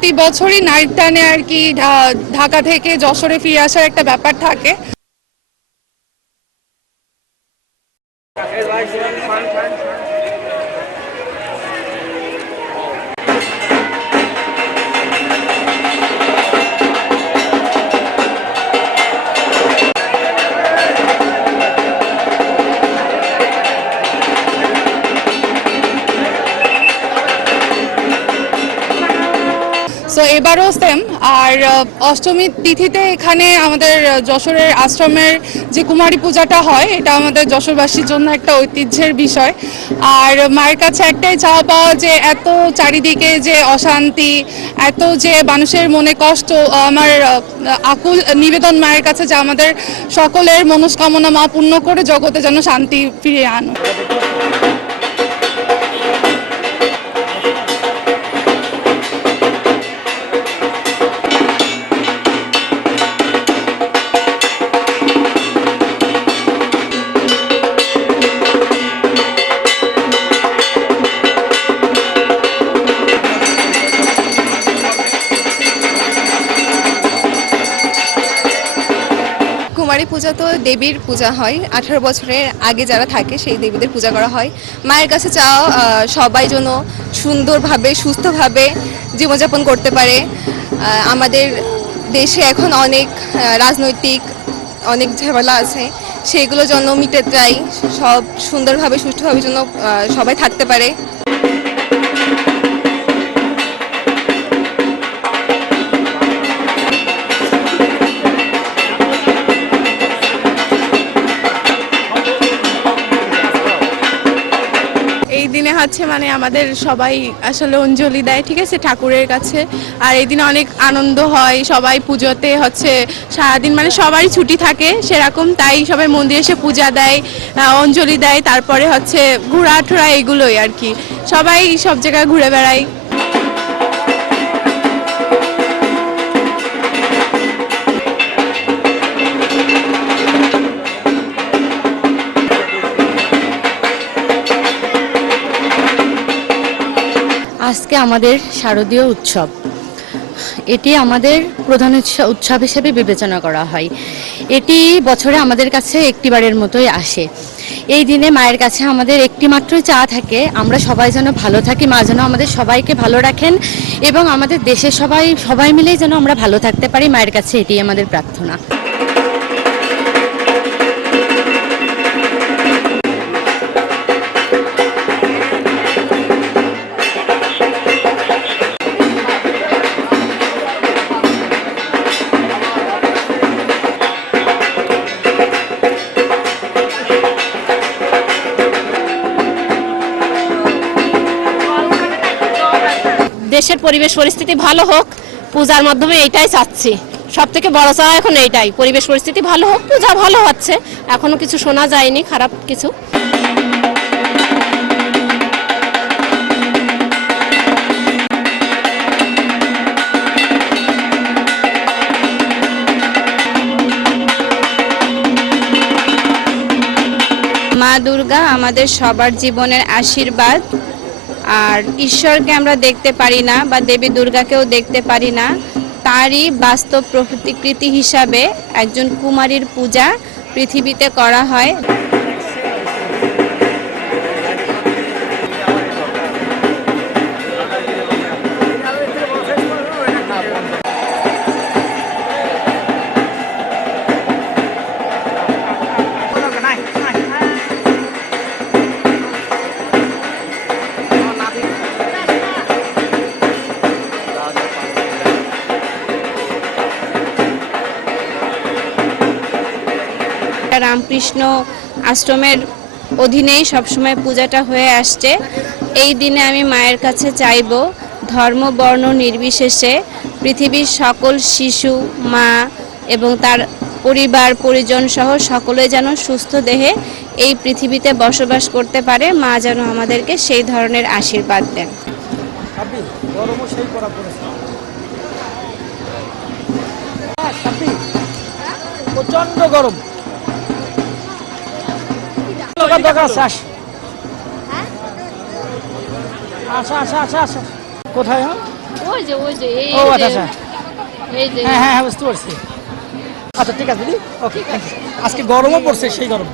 প্রতি বছরই নাইট টানে আর কি ঢাকা থেকে যশোরে ফিরে আসার একটা ব্যাপার থাকে। সো এবারও সেম আর অষ্টমী তিথিতে এখানে আমাদের যশোরের আশ্রমের যে কুমারী পূজাটা হয়, এটা আমাদের যশোরবাসীর জন্য একটা ঐতিহ্যের বিষয়। আর মায়ের কাছে একটাই চাওয়া পাওয়া যে, এত চারিদিকে যে অশান্তি, এত যে মানুষের মনে কষ্ট আমার আকুল নিবেদন মায়ের কাছে যে আমাদের সকলের মনস্কামনা মা পূর্ণ করে জগতে যেন শান্তি ফিরিয়ে আনো কুমারী পূজা তো দেবীর পূজা হয়। আঠারো বছরের আগে যারা থাকে, সেই দেবীদের পূজা করা হয়। মায়ের কাছে চাও সবাই যেন সুন্দরভাবে, সুস্থভাবে জীবনযাপন করতে পারে। আমাদের দেশে এখন অনেক রাজনৈতিক অনেক ঝামেলা আছে। সেইগুলো যেন মিটে চাই সব সুন্দরভাবে, সুষ্ঠুভাবে যেন সবাই থাকতে পারে। হচ্ছে মানে আমাদের সবাই আসলে অঞ্জলি দেয়, ঠিক আছে? ঠাকুরের কাছে। আর এই দিন অনেক আনন্দ হয়, সবাই পুজোতে হচ্ছে সারাদিন মানে সবারই ছুটি থাকে সেরকম, তাই সবাই মন্দিরে এসে পূজা দেয় অঞ্জলি দেয়, তারপরে হচ্ছে ঘোরা ঠোরা এগুলোই আর কি। সবাই সব জায়গায় ঘুরে বেড়ায়। আজকে আমাদের শারদীয় উৎসব। এটি আমাদের প্রধান উৎস- উৎসব হিসেবে বিবেচনা করা হয়। এটি বছরে আমাদের কাছে একটিবারের মতোই আসে। এই দিনে মায়ের কাছে আমাদের একটি মাত্রই চা থাকে। আমরা সবাই যেন ভালো থাকি, মা যেন আমাদের সবাইকে ভালো রাখেন এবং আমাদের দেশের সবাই সবাই মিলেই যেন আমরা ভালো থাকতে পারি, মায়ের কাছে এটি আমাদের প্রার্থনা। দেশের পরিবেশ পরিস্থিতি ভালো হোক, পূজার মাধ্যমে এইটাই চাচ্ছি। সব থেকে বড় চাওয়া এখন এইটাই, পরিবেশ পরিস্থিতি ভালো হোক, পূজা ভালো হচ্ছে। এখনও কিছু শোনা যায়নি, খারাপ কিছু। মা দুর্গা আমাদের সবার জীবনের আশীর্বাদ। আর ঈশ্বরকে আমরা দেখতে পারি না বা দেবী দুর্গাকেও দেখতে পারি না, তারই বাস্তব প্রতিকৃতি হিসাবে একজন কুমারীর পূজা পৃথিবীতে করা হয়। রামকৃষ্ণ আশ্রমের অধীনেই সবসময় পূজাটা হয়ে আসছে। এই দিনে আমি মায়ের কাছে চাইব ধর্ম, বর্ণ নির্বিশেষে পৃথিবীর সকল শিশু, মা এবং তার পরিবার, পরিজন সহ সকলে যেন সুস্থ দেহে এই পৃথিবীতে বসবাস করতে পারে। মা যেন আমাদেরকে সেই ধরনের আশীর্বাদ দেন। প্রচণ্ড গরম। দরকার আছে আস। কোথায় ওই যে ওই যে ও আচ্ছা আচ্ছা। এই যে। হ্যাঁ হ্যাঁ হ্যাঁ বুঝতে পারছি। আচ্ছা ঠিক আছে দিদি। ওকে থ্যাংক ইউ আজকে গরমও পড়ছে সেই গরম।